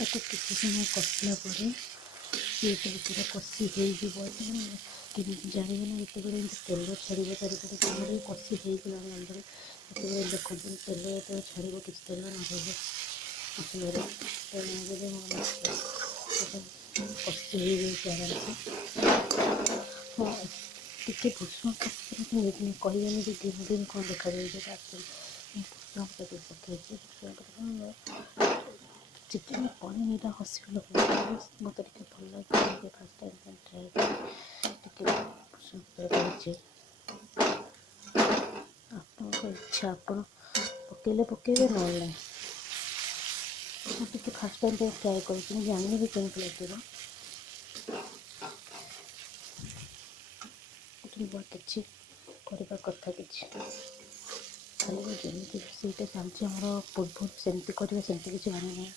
ତାକୁ କିଛି ସମୟ କଷିଲା ପରେ ସିଏ ସବୁ ପୁରା କଷି ହେଇଯିବ। କେମିତି ଜାଣିବେ ନା ଯେତେବେଳେ ଏମିତି ତେଲ ଛାଡ଼ିବ ଚାରିପଟେ ତେଲରେ କଷି ହେଇଗଲାଣି ଅଲରେଡ଼ି। ସେତେବେଳେ ଦେଖନ୍ତୁ ତେଲ ଯେତେବେଳେ ଛାଡ଼ିବ କିଛି ତେଲ ନ ରହିବ ମସଲାରେ, ତେଣୁ ଯଦି କଷି ହେଇଯାଇଛି ଆରାମସେ। ହଁ ଟିକେ ଭୂଷଣ ପତ୍ର ନେଇକି କହିବେନି ଯେ ଗ୍ରୀନ୍ ଗ୍ରୀନ୍ କ'ଣ ଦେଖାଯାଉଛି, ଆକ୍ଚୁଆଲି ଭୂଷଣ ପତ୍ର ପକାଇଛି। ଭୂଷଣ ପତ୍ର ଚିକେନ୍ ପନିର ଏଇଟା ହସିଗଲା ମୋତେ ଟିକେ ଭଲ ଲାଗେ। ଫାର୍ଷ୍ଟ ଟାଇମ୍ ଟ୍ରାଏ କରି ଟିକେ ଭୂଷଣ ପତ୍ର କରିଛି। ଆପଣଙ୍କ ଇଚ୍ଛା, ଆପଣ ପକାଇଲେ ପକାଇବେ ନହେଲେ ନାହିଁ। ମୁଁ ଟିକେ ଫାର୍ଷ୍ଟ ଟାଇମ୍ ପାଇଁ ଟ୍ରାଏ କରୁଛି, ମୁଁ ଜାଣିନି ବି କେମିତି ଲାଗିବ। ନୂଆ କିଛି କରିବା କଥା କିଛି ଖାଲି ଯେମିତି ରୋଷେଇଟା ଚାଲିଛି ଆମର ପୂର୍ବରୁ ସେମିତି କରିବା, ସେମିତି କିଛି ମାନେ ନାହିଁ।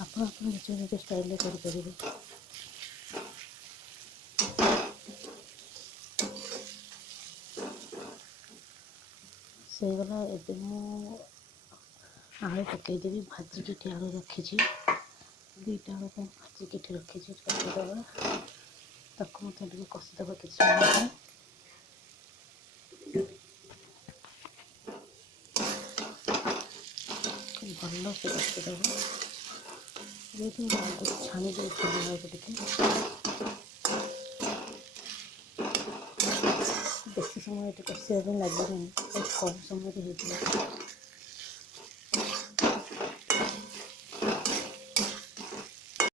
ଆପଣ ନିଜ ନିଜ ଷ୍ଟାଇଲ୍ରେ କରିପାରିବେ। ସେଇଗଲା। ଏବେ ମୁଁ ଆଳୁ ପକାଇଦେବି। ଭାଜିକି ଏଠି ଆଳୁ ରଖିଛି, 2ଟା ଆଳୁ ପାଇଁ ଭାଜିକି ଏଠି ରଖିଛି। ପକାଇଦେବା, ତାକୁ ମୋତେ ଟିକେ କଷିଦେବା କିଛି ସମୟ ପାଇଁ। ଭଲସେ କଷିଦେବା। ଯେହେତୁ ଆଳୁକୁ ଛାଣି ଦେଇଥିଲି ଆଳୁକୁ ଟିକେ ବେଶୀ ସମୟ ଏଠି କଷିବା ପାଇଁ ଲାଗିବନି, ବହୁତ କମ୍ ସମୟରେ ହେଇଯିବ।